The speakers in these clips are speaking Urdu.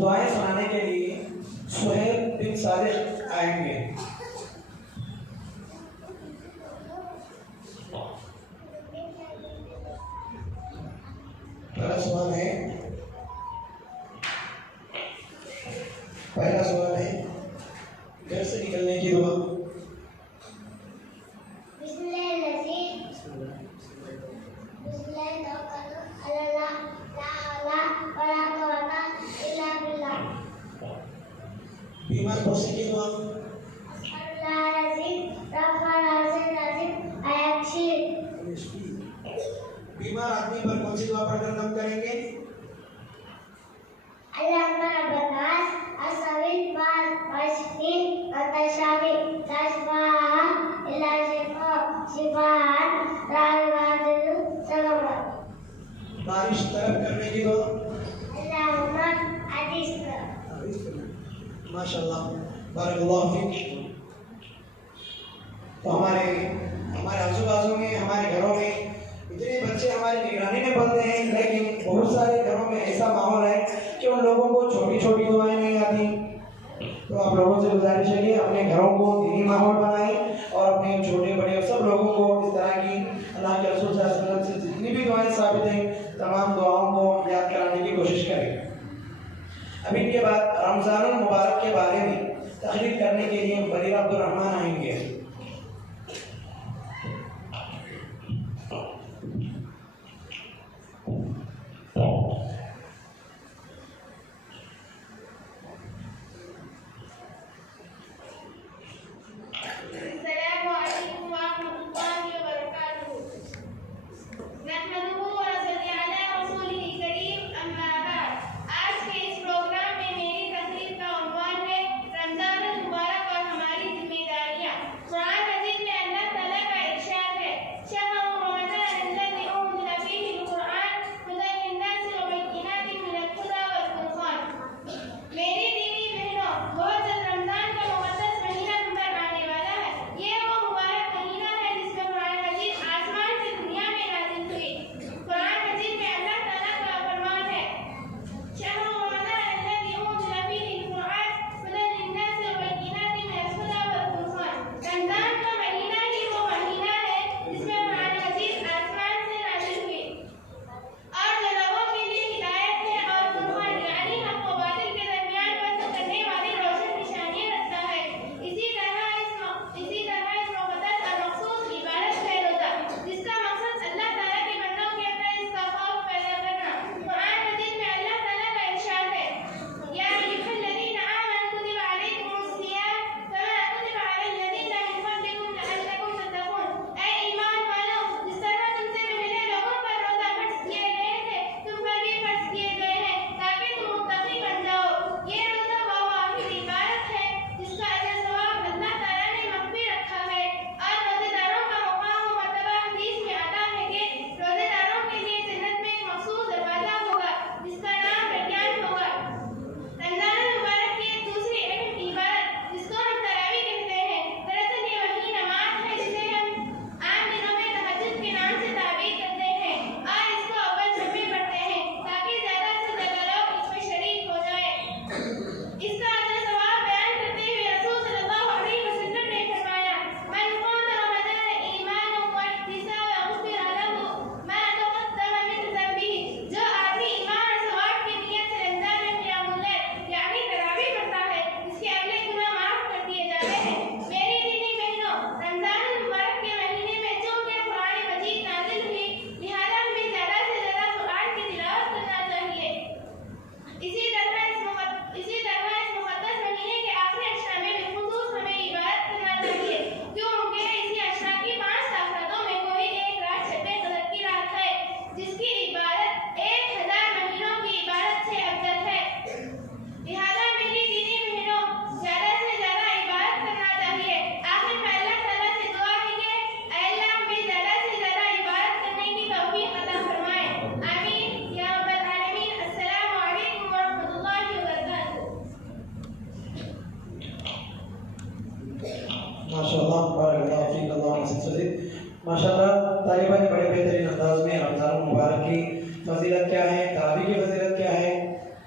دعائیں سنانے کے لیے سہیل بن صادق آئیں گے۔ پہلا سوال ہے گھر سے نکلنے کی دعا۔ بیمار پڑوسی کی دعا۔ بیمار آدمی پر کون سی دعا پڑھ کر دم کریں گے؟ بارش طلب کرنے کی دعا۔ ماشاء اللہ بارک اللہ فیک۔ تو ہمارے آزو بازو میں، ہمارے گھروں میں اتنے بچے ہماری نگرانی میں پڑھتے ہیں، لیکن بہت سارے گھروں میں ایسا ماحول ہے کہ ان لوگوں کو چھوٹی چھوٹی دعائیں نہیں آتی۔ تو آپ لوگوں سے گزارش ہے کہ اپنے گھروں کو دینی ماحول بنائیں اور اپنے چھوٹے بڑے سب لوگوں کو اس طرح کی اللہ کے رسول صلی اللہ علیہ وسلم سے جتنی بھی دعائیں ثابت ہیں تمام دعاؤں کو یاد کرانے کی کوشش کریں۔ اب ان کے بعد رمضان المبارک کے بارے میں تقریر کرنے کے لیے بریر عبد الرحمن آئیں گے۔ ماشاءاللہ طالبان بڑے بہترین انداز میں رمضان المبارک کی فضیلت کیا ہے، تراویح کی فضیلت کیا ہے،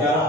11,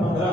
15,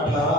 18,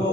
2,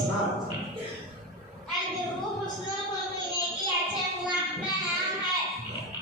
7,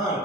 8,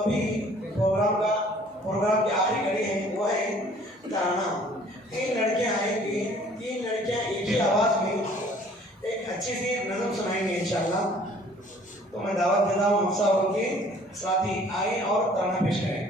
تو ابھی پروگرام کی آخری کڑی ہے وہ ہے ترانہ. 3 لڑکیاں آئیں گی, 3 لڑکیاں ایک ہی آواز میں ایک اچھی سی نظم سنائیں گے انشاءاللہ. تو میں دعوت دیتا ہوں حفصہ اور کے ساتھی آئیں اور ترانہ پیش کریں.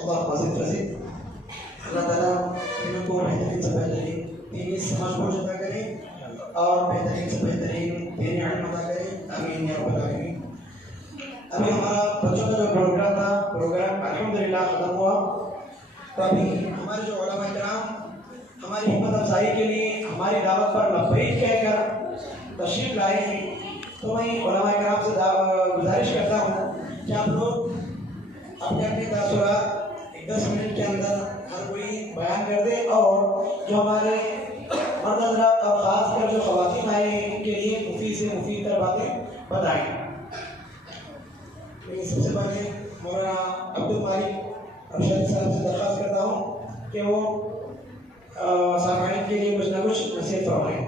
اللہ مزید رزید اللہ تعالیٰ ان کو بہترین سے بہترین دینی سمجھ بوجھ عطا کرے اور بہترین سے بہترین دینی علم عطا کرے. آمین یا رب العالمین. ابھی ہمارا بچوں کا جو پروگرام الحمدللہ ختم ہوا. تو ابھی ہمارے جو علماء کرام ہماری ہمت افزائی کے لیے ہماری دعوت پر لبیک کہہ کر تشریف لائے ہیں. تو میں علماء کرام سے گزارش کرتا ہوں کہ آپ لوگ اپنے اپنے تاثرات 10 منٹ کے اندر ہر کوئی بیان کر دے اور جو ہمارے مرد حضرات اور خاص کر جو خواتین آئے ہیں ان کے لیے مفید سے مفید تر باتیں بتائیں. سب سے پہلے مولانا عبدالمالک ارشد صاحب سے درخواست کرتا ہوں کہ وہ سامعین کے لیے کچھ نہ کچھ نصیحت فرمائیں.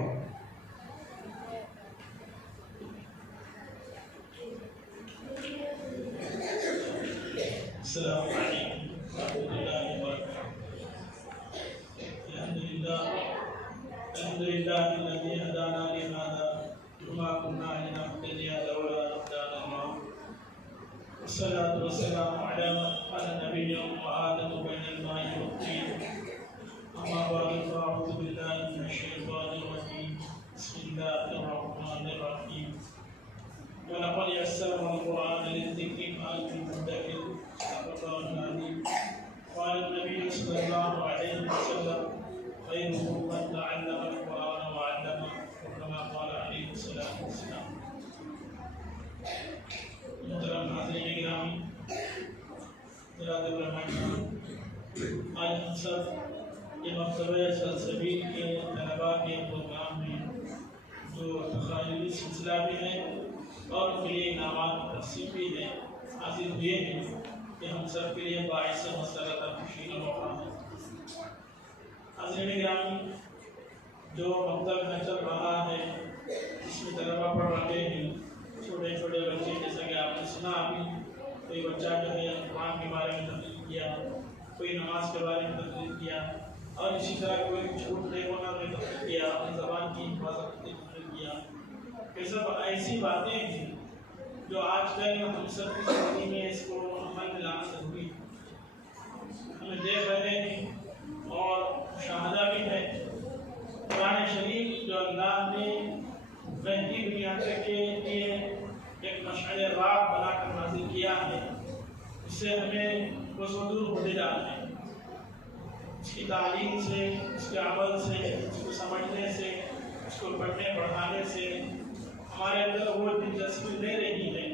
السلام علیکم ورحمۃ اللہ وبرکاتہ. لله الذي هدانا لهذا وما كنا لنهتدي لولا أن هدانا الله والصلاة والسلام على نبي وآدم بين الماء والطين أما بعد فأعوذ بالله من الشيطان الرجيم بسم الله الرحمن الرحيم ولقد يسرنا القرآن للذكر فهل من مدكر صدق الله العظيم قال النبي صلى الله عليه وسلم خيركم من تعلم القرآن وعلمه وكما قال عليه الصلاة والسلام. محترم حاضرین گرامی، حضرات علماء، آج ہم سب یہ مکتبہ سلسبیل کے طلباء کے پروگرام میں جو تخیلی سلسلہ بھی ہے اور ان کے لیے انعامات تقسیم بھی ہے حاصل ہوئے ہیں کہ ہم سب کے لیے باعث مسرت اور خوشی کا موقع ہے. حاضرین گرامی، جو مکتب میں چل رہا ہے اس میں طلباء پڑھ رہے ہیں، چھوٹے چھوٹے بچے، جیسا کہ آپ نے سنا ابھی کوئی بچہ جو ہے قرآن کے بارے میں تقریر کیا، کوئی نماز کے بارے میں تقریر کیا، اور اسی طرح کوئی جھوٹ نہیں بولنا میں تقریر کیا، اپنی زبان کی حفاظت میں تقریر کیا. یہ سب ایسی باتیں ہیں جو آج کل ہم سب کی زندگی میں اس کو عمل میں لانا ضروری ہے. ہمیں دیکھ رہے ہیں اور مشاہدہ بھی ہے، قرآن شریف جو اللہ نے بہتی دنیا کے لیے ایک مشعل راہ بنا کر نازل کیا ہے، اس سے ہمیں دور ہوتے جا رہے ہیں. اس کی تعلیم سے، اس کے عمل سے، اس کو سمجھنے سے، اس کو پڑھنے پڑھانے سے ہمارے اندر وہ دلچسپی نہیں رہی ہے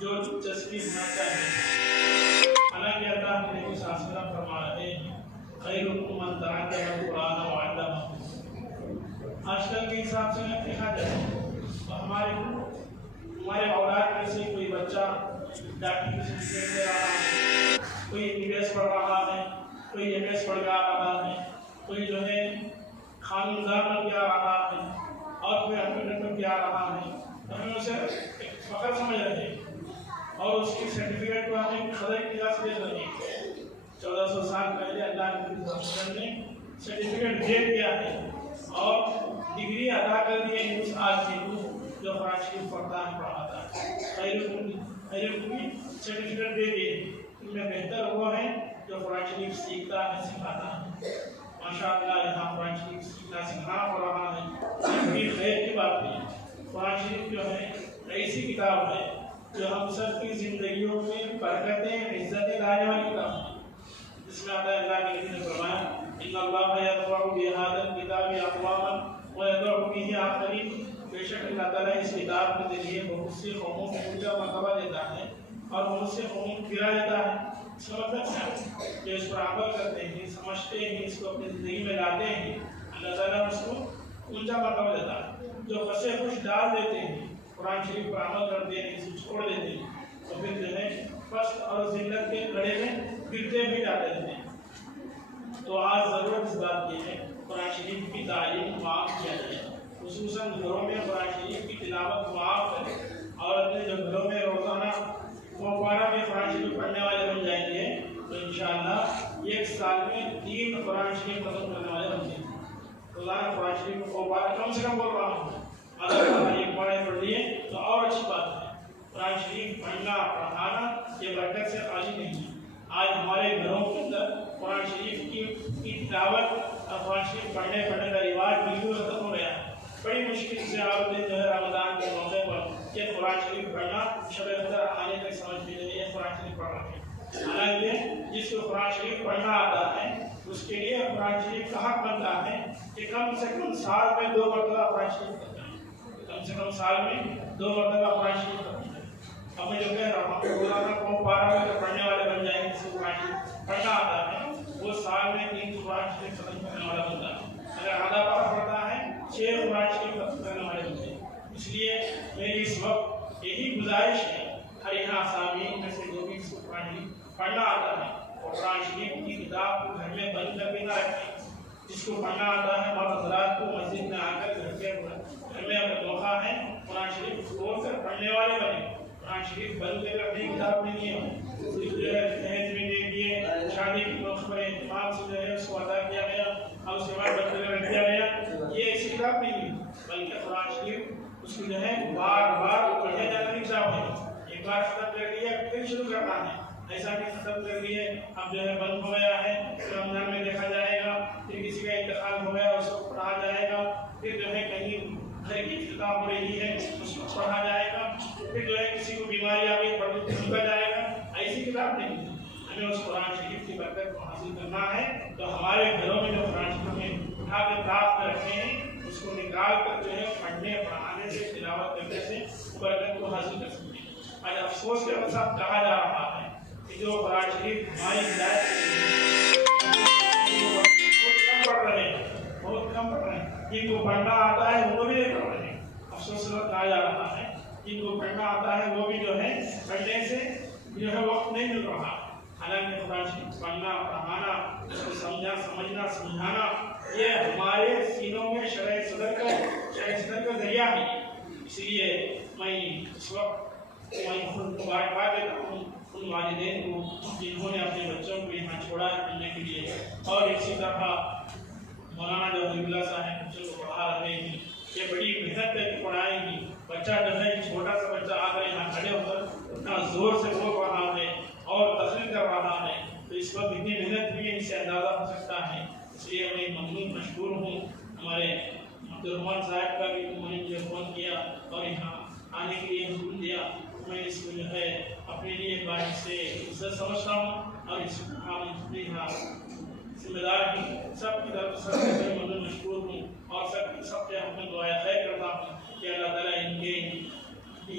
جو دلچسپی ہونا چاہیے. حالانکہ اللہ کے نبی صلی اللہ علیہ وسلم فرما رہے ہیں خیرکم من تعلم القرآن وعلمہ. آج کل کے حساب سے دیکھا جائے تو ہمارے اولاد میں سے کوئی بچہ ڈاکٹر کی سلسلے میں رہا ہے، کوئی MBBS پڑھ رہا ہے، کوئی MS پڑھ کے آ رہا ہے، کوئی جو ہے خانوندار بن کے آ رہا ہے اور کوئی اکیڈمک بن کے آ رہا ہے. تو ہمیں اسے ایک فخر سمجھ رہے ہیں اور اس کی سرٹیفکیٹ کو ہمیں قدر کی نظر سے دے رہے ہیں. 1400 سال پہلے اللہ نے سرٹیفکیٹ دے دیا ہے اور ڈگری ادا کر دی ہے اس آدمی کو جو قرآن شریف پڑھتا ہے پڑھاتا ہے. خیرکم سرٹیفکیٹ دے دیے، ان میں بہتر وہ ہے جو قرآن شریف سیکھتا ہے سکھاتا ہے. ماشاءاللہ یہاں قرآن شریف سیکھنا سکھانا پڑ رہا ہے، یہ خیر کی بات نہیں. قرآن شریف جو ہے ایسی کتاب ہے جو ہم سب کی زندگیوں میں برکتیں عزتیں لانے والی کتاب ہے. اس میں آتا ہے اللہ کے نبی نے فرمایا ان اللہ یرفع بہذا الکتاب اقواما ویضع به آخرین. بے شک اللہ تعالیٰ اس کتاب کے ذریعے بہت سی قوموں کو اونچا مرتبہ دیتا ہے اور بہت سے قوموں کو گرا دیتا ہے. اس کا مطلب کیا ہے؟ جو اس پر عمل کرتے ہیں، سمجھتے ہیں، اس کو اپنی زندگی میں لاتے ہیں، اللہ تعالیٰ اس کو اونچا مرتبہ دیتا ہے. جو پسے خوش ڈال دیتے ہیں، قرآن شریف پر عمل کرتے ہیں، اسے چھوڑ دیتے ہیں، تو پھر جو ہے پست اور ذلت کے گڑھے میں گرتے بھی جاتے رہتے ہیں. تو آج ضرورت اس بات کی ہے قرآن شریف کی تعلیم کو عام کیا جائے، خصوصاً گھروں میں قرآن شریف کی تلاوت کو عام کریں اور اپنے جو گھروں میں روزانہ پارہ میں قرآن شریف پڑھنے والے بن جائیں گے تو انشاءاللہ 1 سال میں 3 قرآن شریف ختم کرنے والے بن جائیں گے. روزانہ قرآن شریف کو پارہ کم سے کم بول رہا ہوں، اگر ایک پارہ پڑھ لیے تو اور اچھی بات ہے. قرآن شریف پڑھنا پڑھانا یہ برکت سے خالی نہیں ہے. آج ہمارے گھروں کے اندر قرآن شریف کی تلاوت اور قرآن شریف پڑھنے کا رواج بالکل ختم ہو گیا ہے. بڑی مشکل سے آپ نے جو ہے رمضان کے موقع پر یہ قرآن شریف پڑھنا شب قدر آنے تک سمجھ میں نہیں ہے قرآن شریف پڑھ رہے ہیں. حالانکہ جس کو قرآن شریف پڑھنا آتا ہے اس کے لیے قرآن شریف کا حق بنتا ہے کہ کم سے کم سال میں 2 مرتبہ قرآن شریف پڑھتا ہے، کم سے کم سال میں 2 مرتبہ قرآن شریف پڑھتا ہے. اب میں جو کہہ رہا ہوں روزانہ کو پارہ میں پڑھنے والے بن جائیں گے، جس کو قرآن شریف پڑھنا آتا ہے وہ سال میں 3 قرآن شریف ختم کرنے والا بنتا ہے. اگر آدھا پارہ پڑھتا ہے 6 قرآن شریف ختم کرنے والے بنتے ہیں. اس لیے میری اس وقت یہی گزارش ہے ہر یہاں سامعین میں سے جو بھی اس کو قرآن شریف پڑھنا آتا ہے اور قرآن شریف کی کتاب کو گھر میں بند کر کے نہ رکھیں. جس کو پڑھنا آتا ہے اور حضرات کو مسجد میں آ کر گھر میں اگر موقع ہے قرآن شریف کھول کر پڑھنے والے بنے. قرآن شریف بند کر اپنی کتاب نہیں ہے، دہیج میں دے دیے، شادی کے موقع پر اہتمام سے جو ہے اس کو ادا کیا گیا اور اس کے بعد بند کر رکھ دیا گیا. یہ ایسی کتاب نہیں ہے بلکہ قرآن شریف اس کو جو ہے بار بار پڑھے جانا نظام ہے. ایک بار ختم کر لیا پھر شروع کرنا ہے. ایسا کہ ختم کر لیے اب جو ہے بند ہو گیا ہے پھر رمضان میں دیکھا جائے گا, پھر کسی کا انتقال ہو گیا اس کو پڑھا جائے گا, پھر جو ہے کہیں گھر کی افتتاح ہو رہی ہے اس کو پڑھا جائے گا, پھر جو ہے کسی کو بیماری آ گئی پڑھا جائے گا. ایسی کتاب نہیں. ہمیں اس قرآن شریف کی برکت کو حاصل کرنا ہے تو ہمارے گھروں میں جو قرآن شریف میں اٹھا کے داخ میں رکھے ہیں اس کو نکال کر جو ہے پڑھنے پڑھانے سے تلاوت کرنے سے برکت کو حاصل کر سکتے ہیں. آج افسوس کے ساتھ کہا جا رہا ہے کہ جو قرآن شریف ہماری ہدایت بہت کم پڑھ رہے ہیں. جن کو پڑھنا آتا ہے وہ بھی نہیں پڑھ رہے ہیں. افسوس کے ساتھ کہا جا رہا ہے جن کو پڑھنا آتا ہے وہ بھی جو ہے پڑھنے سے جو ہے وقت نہیں مل رہا. حالانکہ قرآن شریف پڑھنا پڑھانا اس کو سمجھنا سمجھانا یہ ہمارے سینوں میں شرح صدر کا ذریعہ ہے. اس لیے میں اس وقت مبارکباد دیتا ہوں ان والدین کو جنہوں نے اپنے بچوں کو یہاں چھوڑا پڑھنے کے لیے, اور اسی طرح مولانا جو حبیب اللہ صاحب بچوں کو پڑھا رہے ہیں. یہ بڑی محنت کر پڑھائیں گی. بچہ جو ہے چھوٹا سا بچہ آ کر یہاں کھڑے ہو کر اتنا زور سے بول رہا ہے اور تقریر کر رہا ہے تو اس وقت اتنی محنت ہوئی ہے, اس سے اندازہ ہو سکتا ہے. اس لیے میں ممنون مشکور ہوں. ہمارے عبدالرحمان صاحب کا بھی انہوں نے مجھے فون کیا اور یہاں آنے کے لیے حکم دیا. میں اس کو جو ہے اپنے لیے باعث سے عزت سمجھتا ہوں اور اس کا ذمہ دار بھی سب کی طرف سے ممنون مشکور ہوں اور سب کے حق میں دعائیں خیر کرتا ہوں کہ اللہ تعالیٰ ان کے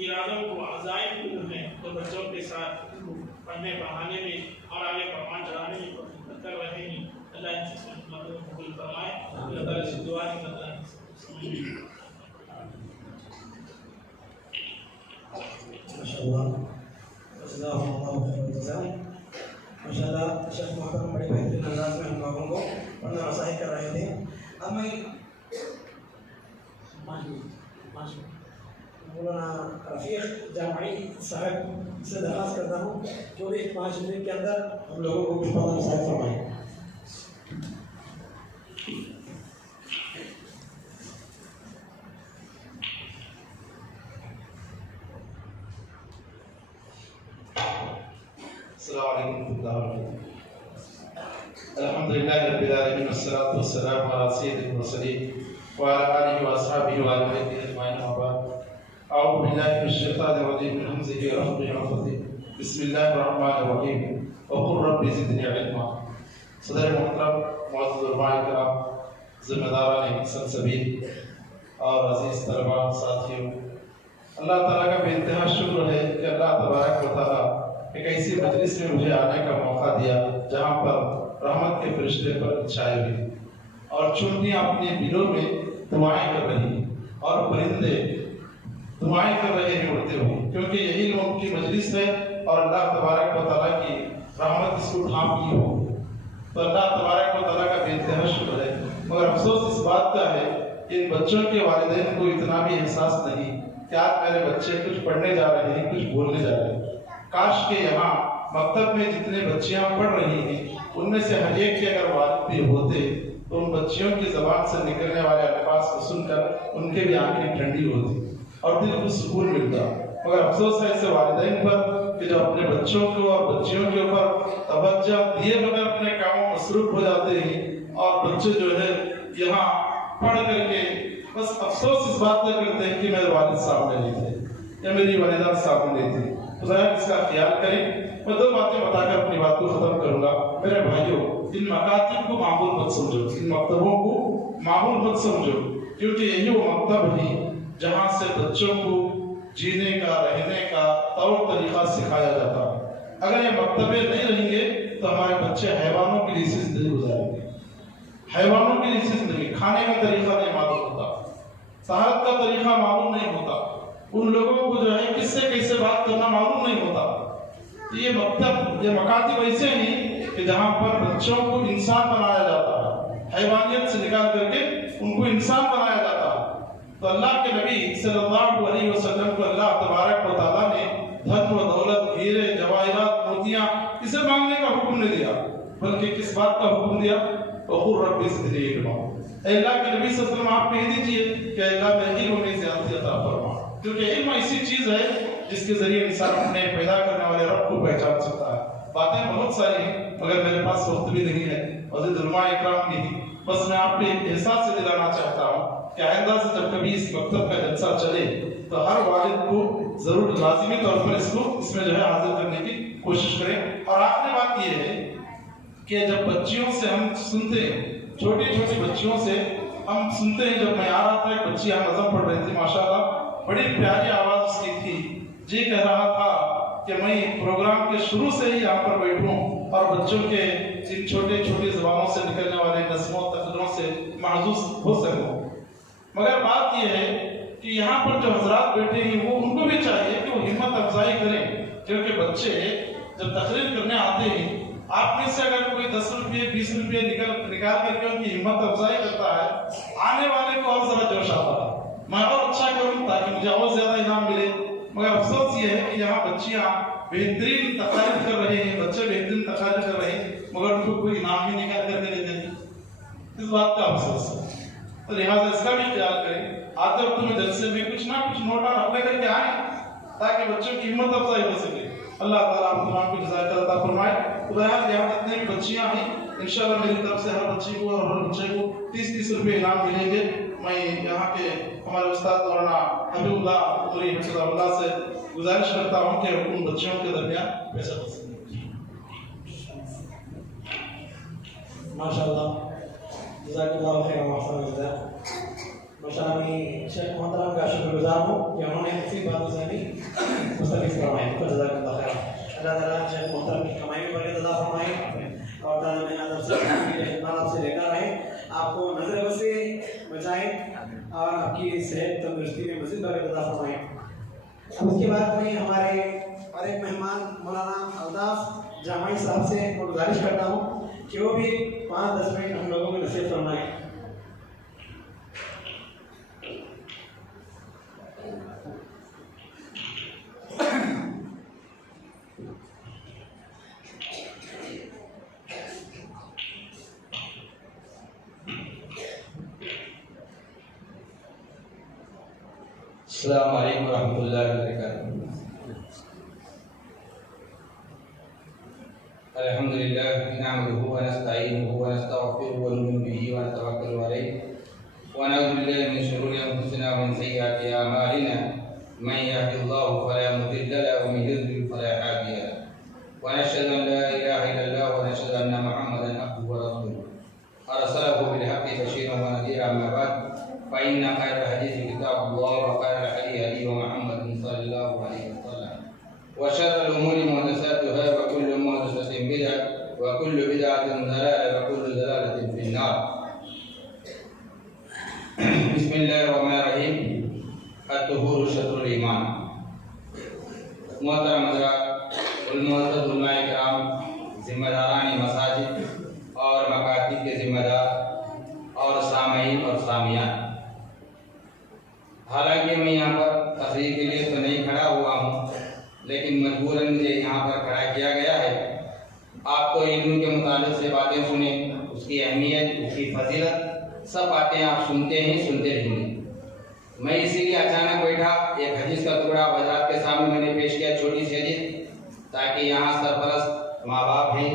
ارادوں کو عزائم کو جو ہے تو بچوں کے ساتھ پڑھنے پڑھانے میں اور آگے پروان چڑھانے میں کر رہے ہیں. اللہ ان سے مدد قبول فرمائے. اللہ تعالیٰ سے دعا ہے اللہ ماشاءاللہ شیخ محترم بڑے بہترین انداز میں ہم لوگوں کو پڑھنا نصائح کر رہے تھے. اب میں مولانا رفیق جامعی صاحب سے درخواست کرتا ہوں جو ایک 5 منٹ کے اندر ہم لوگوں کو کچھ پڑھنا نصائح فرمائیں. السلام علیکم ورحمۃ اللہ وبرکاتہ. الحمدللہ رب العالمین والصلاۃ والسلام علی سید المرسلین وعلی آلہ واصحابہ وعلی بیتہ اجمعین اما بعد. اعوذ باللہ من الشیطان الرجیم من ہمزہ ونفخہ ونفثہ. بسم اللہ الرحمن الرحیم وقل رب زدنی علما. صدر محترم معزز علماء کرام, ذمہ داران سلسبیل اور عزیز طلباء ساتھیوں, اللہ تعالیٰ کا بے انتہا شکر ہے کہ اللہ تبارک و تعالیٰ ایک ایسی مجلس میں مجھے آنے کا موقع دیا جہاں پر رحمت کے فرشتے پر چھائے ہوئے اور چڑیاں اپنے بلوں میں دعائیں کر رہی ہیں اور پرندے دعائیں کر رہے ہیں اڑتے ہوئے, کیونکہ یہی لوگوں کی مجلس ہے اور اللہ تبارک و تعالیٰ کی رحمت اس کو ڈھانپ لی ہو. تو اللہ تبارک و تعالیٰ کا بے انتہا شکر ہے. مگر افسوس اس بات کا ہے کہ ان بچوں کے والدین کو اتنا بھی احساس نہیں کہ آج میرے بچے کچھ پڑھنے جا رہے ہیں, کچھ بولنے جا رہے ہیں. کاش کے یہاں مکتب میں جتنے بچیاں پڑھ رہی ہیں ان میں سے ہر ایک کے اگر والد بھی ہوتے تو ان بچیوں کی زبان سے نکلنے والے الفاظ کو سن کر ان کے بھی آنکھیں ٹھنڈی ہوتی اور دل کو سکون ملتا. مگر افسوس ہے ایسے والدین پر کہ جو اپنے بچوں کو اور بچیوں کے اوپر توجہ دیے بغیر اپنے کاموں مصروف ہو جاتے ہیں اور بچے جو ہے یہاں پڑھ کر کے بس افسوس اس بات کا کرتے ہیں کہ میرے والد سامنے نہیں تھے یا میری والدہ سامنے نہیں تھی. تو ذرا اس کا خیال کریں. میں 2 باتیں بتا کر اپنی بات کو ختم کروں گا. میرے بھائیوں, ان مکاتب کو معمول مت سمجھو, ان مکتبوں کو معمول مت سمجھو, کیونکہ یہی وہ مکتب ہیں جہاں سے بچوں کو جینے کا رہنے کا طور طریقہ سکھایا جاتا ہے. اگر یہ مکتبیں نہیں رہیں گے تو ہمارے بچے حیوانوں کی جیسی زندگی گزاریں گے. حیوانوں کی جیسی زندگی, کھانے کا طریقہ نہیں معلوم ہوتا, صحت کا طریقہ معلوم نہیں ہوتا, ان لوگوں کو جو ہے کس سے کیسے بات کرنا معلوم نہیں ہوتا. یہ مکتب, یہ مکاتب ایسے ہیں کہ جہاں پر بچوں کو انسان بنایا جاتا ہے, حیوانیت سے نکال کر کے ان کو انسان بنایا جاتا ہے. تو اللہ کے نبی صلی اللہ علیہ وسلم کو اللہ تبارک و تعالیٰ نے دھن و دولت, ہیرے جواہرات, موتیاں اسے مانگنے کا حکم نہیں دیا, بلکہ کس بات کا حکم دیا؟ وقل رب زدنی علما. اے اللہ کے نبی صلی اللہ علیہ وسلم آپ کہہ دیجئے کہ اللہ میں علم میں زیادتی عطا فرما، کیونکہ علم ایسی چیز ہے جس کے ذریعے انسان اپنے پیدا کرنے والے رب کو پہچان سکتا ہے۔ باتیں بہت ساری ہیں مگر میرے پاس وقت بھی نہیں ہے، مزید علماء اکرام کی تھی، بس میں آپ کو ایک احساس سے دلانا چاہتا ہوں کہ آئندہ سے جب کبھی اس مکتب کا جلسہ چلے تو ہر والد کو ضرور لازمی طور پر اس میں جو ہے حاضر کرنے کی کوشش کریں۔ اور آخری بات یہ ہے کہ جب بچیوں سے ہم سنتے ہیں، چھوٹی چھوٹی بچیوں سے ہم سنتے ہیں، جب میں آ رہا تھا ایک بچی یہاں نظم پڑھ رہی تھی، ماشاءاللہ بڑی پیاری آواز اس کی تھی، جی کہہ رہا تھا کہ میں پروگرام کے شروع سے ہی یہاں پر بیٹھوں اور بچوں کے ان چھوٹی چھوٹی زبانوں سے نکلنے والے نظموں تقریروں سے محظوظ ہو سکوں۔ مگر بات یہ ہے کہ یہاں پر جو حضرات بیٹھے ہیں وہ ان کو بھی چاہیے کہ وہ ہمت افزائی کریں، کیونکہ بچے جب تقریر کرنے آتے ہیں، آپ میں سے اگر کوئی 10 روپے 20 روپے نکال کر کے ان کی ہمت افزائی کرتا ہے، آنے والے کو اور ذرا جوش آتا ہے، میں اور اچھا کروں تاکہ مجھے اور زیادہ انعام ملے۔ مگر افسوس یہ ہے کہ یہاں بچیاں بہترین تقاریر کر رہے ہیں، بچے بہترین تقاریر کر رہے ہیں مگر ان کو کوئی انعام بھی نکال کر کے دیتے ہیں، اس بات کا افسوس ہے۔ تو لہٰذا اس کا بھی خیال کریں، آتے وقت میں جلسے میں کچھ نہ کچھ نوٹ اور لے کر کے آئیں تاکہ بچوں کی ہمت افزائی ہو سکے۔ اللہ تعالیٰ آپ تمام کو جزائے عطا فرمائے۔ بہرحال یہاں جتنے بھی بچیاں ہیں انشاءاللہ میری طرف سے ہر بچی کو اور ہر بچے کو 30 روپے انعام ملیں گے۔ میں یہاں کے ہمارے استاد مولانا حبیب اللہ عطوری حفظہ اللہ سے گزارش کرتا ہوں کہ ان بچیوں کے درمیان پیسہ وصول ماشاءاللہ جزاک اللہ خیر و احسن الجزاء۔ ماشاءاللہ میں شیخ محترم کا شکر گزار ہوں کہ انہوں نے اسی باتوں سے بھی مستفید فرمائے، تو جزاک اللہ خیر۔ اللہ تعالیٰ شیخ محترم کی کمائی میں برکت عطا فرمائے اور تعالیٰ نے ادب سے خدمات آپ سے لیتا رہے، آپ کو نظر سے بچائیں اور آپ کی صحت تندرستی میں مزید برکت عطا فرمائے۔ اب اس کے بعد میں ہمارے اور ایک مہمان مولانا الطاف جامعی صاحب سے گزارش کرتا ہوں کہ وہ بھی 5-10 منٹ ہم لوگوں کو نصیحت فرمائیں۔ السلام علیکم ورحمۃ اللہ وبرکاتہ۔ الحمد للہ نحمده ونستعینه ونستغفره ونؤمن به ونتوکل علیہ ونعوذ باللہ من شرور انفسنا ومن سیئات اعمالنا، من یهد اللہ فلا مضل له ومن یضلل فلا هادی له، ونشهد ان لا اله الا الله ونشهد ان محمدا عبده ورسوله ارسله بالحق بشيرا ونذيرا، اما بعد فإن خير الحديث كتاب الله وخير الهدي هدي محمد صلى الله عليه وسلم، وشر الأمور محدثاتها وكل محدثة بدعة وكل بدعة ضلالة وكل ضلالة في النار۔ بسم الله الرحمن الرحيم۔ الطهور شطر الإيمان۔ محترم حضرات، المعزز علماء کرام، ذمہ داران مساجد اور مکاتب کے ذمہ دار اور سامعین اور سامعات، حالانکہ میں یہاں پر تقریر کے لیے تو نہیں کھڑا ہوا ہوں، لیکن مجبوراً مجھے یہاں پر کھڑا کیا گیا ہے۔ آپ تو علم کے متعلق سے باتیں سنیں، اس کی اہمیت، اس کی فضیلت، سب باتیں آپ سنتے ہیں، سنتے رہیں گے۔ میں اسی لیے اچانک بیٹھا، ایک حدیث کا ٹکڑا حضرات کے سامنے میں نے پیش کیا، چھوٹی سی حدیث، تاکہ یہاں سرپرست ماں باپ ہیں،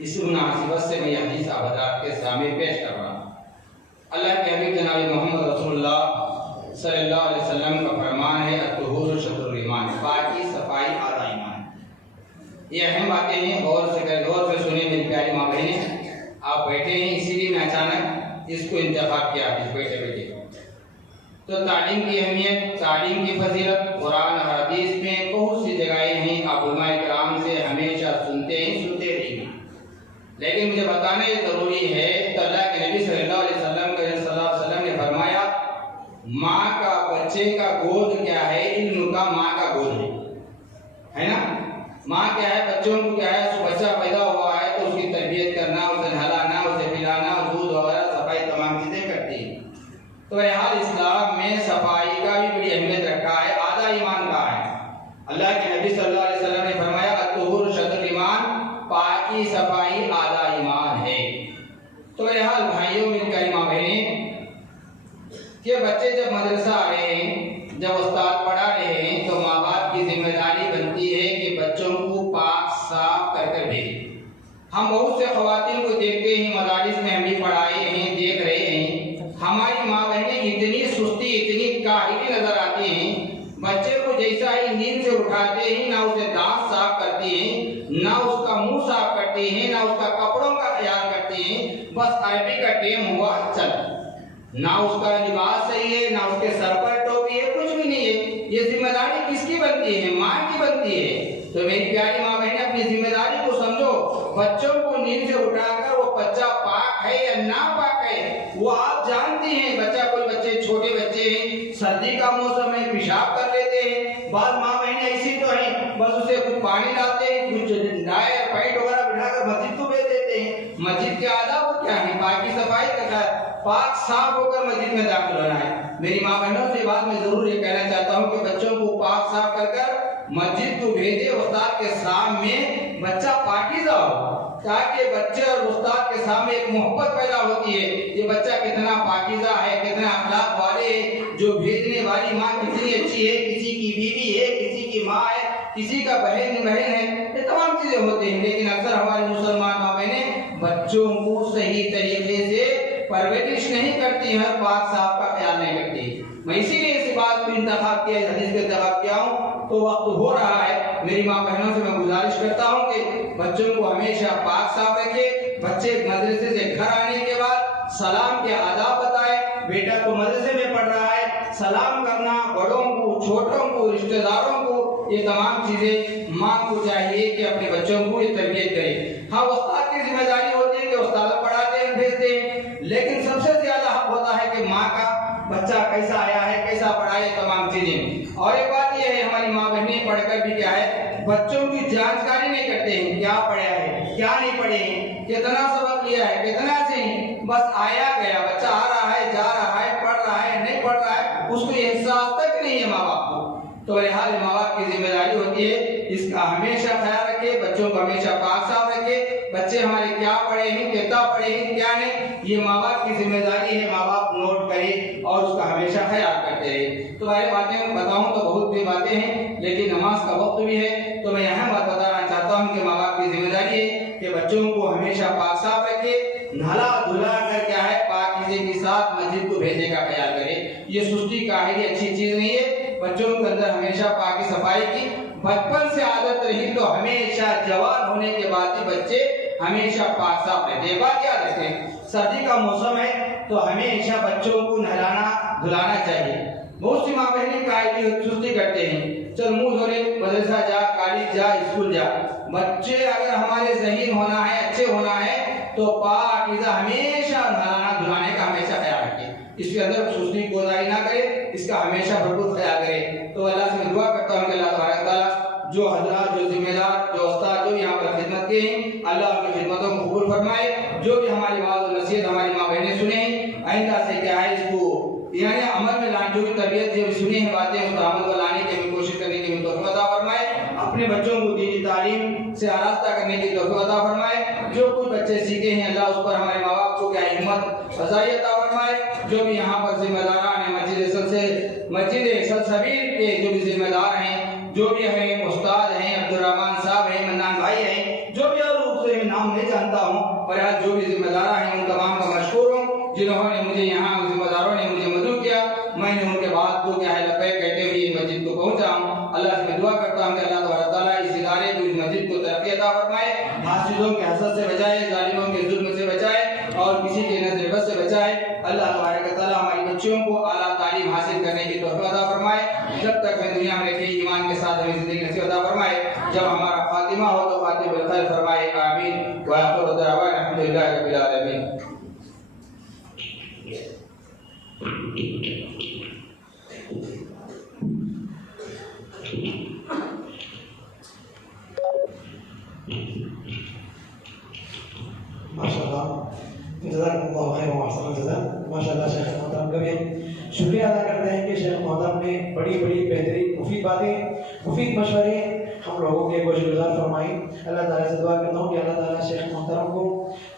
اس مناسبت سے میں یہ حدیث آپ حضرات کے سامنے پیش کر رہا ہوں۔ اللہ کے حبیب جناب محمد رسول اللہ صلی اللہ علیہ وسلم کا فرمان ہے، الطہور شطر الایمان، پاکی صفائی آدھا ایمان۔ یہ اہم باتیں ہیں، غور سے سنیں میری پیاری ماں بہنیں، آپ بیٹھے ہیں اسی لیے میں اچانک اس کو انتخاب کیا اس بیٹھے بیٹھے۔ تو تعلیم کی اہمیت، تعلیم کی فضیلت قرآن اور حدیث میں بہت سی جگہیں ہیں، آپ علماء کرام سے ہمیشہ سنتے ہیں، سنتے رہیں گے، لیکن مجھے بتانا یہ ضروری ہے کہ اللہ کے نبی صلی اللہ علیہ وسلم نے فرمایا، ماں کا بچے کا گود کیا ہے؟ علم کا ماں کا گود ہے نا۔ ماں کیا ہے؟ بچوں کو کیا ہے؟ بچہ پیدا ہوا ہے تو اس کی تربیت کرنا، اسے نہلانا، اسے پلانا، دودھ وغیرہ صفائی تمام چیزیں کرتی ہے۔ تو بہرحال اسلام میں صفائی کا بھی بڑی اہمیت رکھا ہے، آدھا ایمان کا ہے۔ اللہ کے نبی صلی اللہ علیہ وسلم نے فرمایا، الطہور شطر الایمان، پاکی صفائی آدھا ایمان ہے۔ تو بہرحال بھائیوں، میری پیاری ماں بہنیں، کہ بچے جب مدرسہ آ رہے ہیں، جب استاد پڑھا رہے ہیں، تو ماں باپ کی ذمہ داری بنتی ہے کہ بچوں کو پاک صاف کر کر بھیجیں۔ ہم بہت سے خواتین کو دیکھتے ہیں، مدارس میں ہم بھی پڑھائے ہیں، دیکھ رہے ہیں، ہماری ماں بہنیں اتنی سستی، اتنی کاہلی نظر آتی ہیں، بچے کو جیسا ہی نیند سے اٹھاتے ہیں، نہ اسے دانت صاف کرتی ہیں، نہ اس کا منہ صاف کرتی ہیں، نہ اس کا کپڑوں کا خیال کرتی ہیں، بس عربی کا ٹائم ہوا چل، نہ اس کا لباس صحیح ہے، نہ اس کے سر پر ٹوپی ہے، کچھ بھی نہیں ہے۔ یہ ذمہ داری کس کی بنتی ہے؟ ماں کی بنتی ہے۔ تو میری پیاری ماں بہنیں اپنی ذمہ داری کو سمجھو، بچوں کو نیند سے اٹھا کر وہ بچہ پاک ہے یا ناپاک ہے وہ آپ جانتی ہیں۔ بچہ، کوئی بچے چھوٹے بچے ہیں، سردی کا موسم ہے، پیشاب کر لیتے ہیں، بعض ماں بہنیں ایسی تو ہیں بس اسے کچھ پانی لاتے ہیں، کچھ ڈائر پینٹ وغیرہ بٹھا کر مسجد کو بھیج دیتے ہیں۔ مسجد کے آداب کیا ہے؟ پاکی صفائی کا، پاک صاف ہو کر مسجد میں داخل ہونا ہے۔ میری ماں بہنوں سے بات میں ضرور یہ کہنا چاہتا ہوں کہ بچوں کو پاک صاف کر کر مسجد کو بھیجے، استاد کے سامنے بچہ پاکیزہ ہو، تاکہ بچے اور استاد کے سامنے ایک محبت پیدا ہوتی ہے، یہ بچہ کتنا پاکیزہ ہے، کتنا اخلاق والے ہے، جو بھیجنے والی ماں کتنی اچھی ہے، کسی کی بیوی ہے، کسی کی ماں ہے، کسی کا بہن ہے، یہ تمام چیزیں ہوتی ہیں۔ لیکن اکثر ہماری مسلمان ماں بہنیں بچوں کو صحیح طریقے سے پرورش نہیں کرتی ہیں، پاک صاف کا خیال نہیں کرتی۔ میں اسی لیے اس بات کو انتخاب کیا، حدیث کا انتخاب کیا ہوں، تو وقت ہو رہا ہے، میری ماں بہنوں سے میں گزارش کرتا ہوں کہ بچوں کو ہمیشہ پاک صاف رکھے۔ بچے مدرسے سے گھر آنے کے بعد سلام کے آداب بتائے۔ بیٹا تو مدرسے میں پڑھ رہا ہے، سلام کرنا، بڑوں کو، چھوٹوں کو، رشتہ داروں کو، یہ تمام چیزیں ماں کو چاہیے کہ اپنے بچوں کو یہ تربیت کرے۔ ہاں، استاد کی ذمہ داری ہوتی ہے کہ استاد پڑھاتے ہیں، بھیجتے ہیں، لیکن سب سے زیادہ حق ہوتا ہے کہ ماں کا بچہ کیسا آیا ہے، کیسا پڑھا ہے، تمام چیزیں۔ اور ایک بات یہ ہے، ہماری ماں بہنیں پڑھ کر بھی کیا ہے، بچوں کی جانچکاری نہیں کرتے ہیں، کیا پڑھا ہے، کیا نہیں پڑھے ہیں، کتنا سبق لیا ہے، کتنا نہیں، بس آیا گیا، بچہ آ رہا ہے، جا رہا ہے، پڑھ رہا ہے، نہیں پڑھ رہا ہے، اس کو یہ احساس تک نہیں ہے ماں باپ کو۔ تو بہرحال ماں باپ کی ذمہ داری ہوتی ہے اس کا ہمیشہ خیال رکھے، بچوں کو ہمیشہ پاک صاف رکھے، بچے ہمارے کیا پڑھے ہیں، کتنا پڑھے ہیں، کیا نہیں، یہ ماں باپ کی ذمہ داری ہے، ماں باپ نوٹ کرے اور اس کا ہمیشہ خیال کرتے رہے۔ تو میں باتیں بتاؤں تو بہت سی باتیں ہیں، لیکن نماز کا وقت بھی ہے، تو میں یہاں بات بتانا چاہتا ہوں کہ ماں باپ کی ذمہ داری ہے کہ بچوں کو ہمیشہ پاک صاف رکھے، نہلا دھلا کر کیا ہے پاکیزگی کے ساتھ مسجد کو بھیجنے کا خیال کرے۔ یہ سستی کاہلی اچھی چیز نہیں ہے، بچوں کے اندر ہمیشہ پاکی صفائی کی بچپن سے عادت رہی تو ہمیشہ جوان ہونے کے بعد ہی بچے ہمیشہ پاک صاف رہتے ہیں۔ بات یاد رکھیں، سردی کا موسم ہے تو ہمیشہ بچوں کو نہلانا دھلانا چاہیے۔ بہت سی ماں بہنیں کاہلی اور سستی کرتے ہیں، چل منہ دھونے، مدرسہ جا، کالج جا، اسکول جا۔ بچے اگر ہمارے ذہین ہونا ہے، اچھے ہونا ہے تو پاکیزہ ہمیشہ نہلانا دھلانے کا ہمیشہ خیال رکھے، اس کے اندر سستی کوتاہی نہ کرے، اس کا ہمیشہ بھرپور خیال کرے۔ تو اللہ سے میں دعا کرتا ہوں کہ اللہ تبارک تعالیٰ جو حضرات، جو ذمہ دار، جو استاد جو یہاں پر خدمت کے ہیں، اللہ ان کی خدمتوں کو قبول فرمائے۔ جو بھی ہماری بات و نصیحت ہماری ماں بہنیں سنیں، آئندہ سے کیا ہے اس کو یعنی عمل میں لانے، جو بھی تربیت جو بھی سنی ہیں باتیں اس پر عمل کو لانے کی بھی کوشش کرنے کی بھی توفیق عطا فرمائے۔ اپنے بچوں کو دینی تعلیم سے آراستہ کرنے کی توفیق عطا فرمائے۔ جو کچھ بچے سیکھے ہیں اللہ اس پر ہمارے ماں باپ کو کیا ہمت افزائی عطا فرمائے۔ جو بھی یہاں پر ذمہ داران ہیں، مسجد سلسبیل کے جو بھی ذمہ دار ہیں، جو بھی ہیں استاد ہیں، عبدالرحمان صاحب ہیں، منان بھائی ہیں، جو بھی اور روپ سے میں نام نہیں جانتا ہوں، اور آج جو بھی ذمہ داران ہیں ان تمام کا مشکور ہوں، جنہوں نے مجھے یہاں ذمہ داروں نے مجھے مدعو کیا، میں نے ان کے بعد کو کیا ہے لبیک کہتے ہوئے مسجد کو پہنچا ہوں۔ اللہ سے میں دعا کرتا ہوں کہ اللہ تبارک تعالیٰ اس ادارے کو، اس مسجد کو ترقی عطا فرمائے، حاسدوں کے حسد سے بچائے، ظالموں کے ظلم سے بچائے اور کسی کے نظر بد سے بچائے۔ اللہ تبارک تعالیٰ ہماری بچوں کو اعلیٰ تعلیم حاصل کرنے کی توفیق عطا فرمائے، جب تک ہمیں دنیا میں رکھے ایمان کے ساتھ ہمیں زندگی نصیب عطا فرمائے، جب ہمارا خاتمہ ہو تو خاتمہ بالخیر فرمائے، آمین وآخر دعوانا الحمدللہ رب العالمین۔ ماشاءاللہ، جزاک اللہ خیر و احسن الجزاء۔ ماشاءاللہ شیخ محترم کا بھی ہم شکریہ ادا کرتے ہیں کہ شیخ محترم نے بڑی بڑی بہترین مفید باتیں، مفید مشورے ہم لوگوں کے گوش گزار فرمائی۔ اللہ تعالیٰ سے دعا کرتا ہوں کہ اللہ تعالیٰ شیخ محترم کو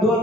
2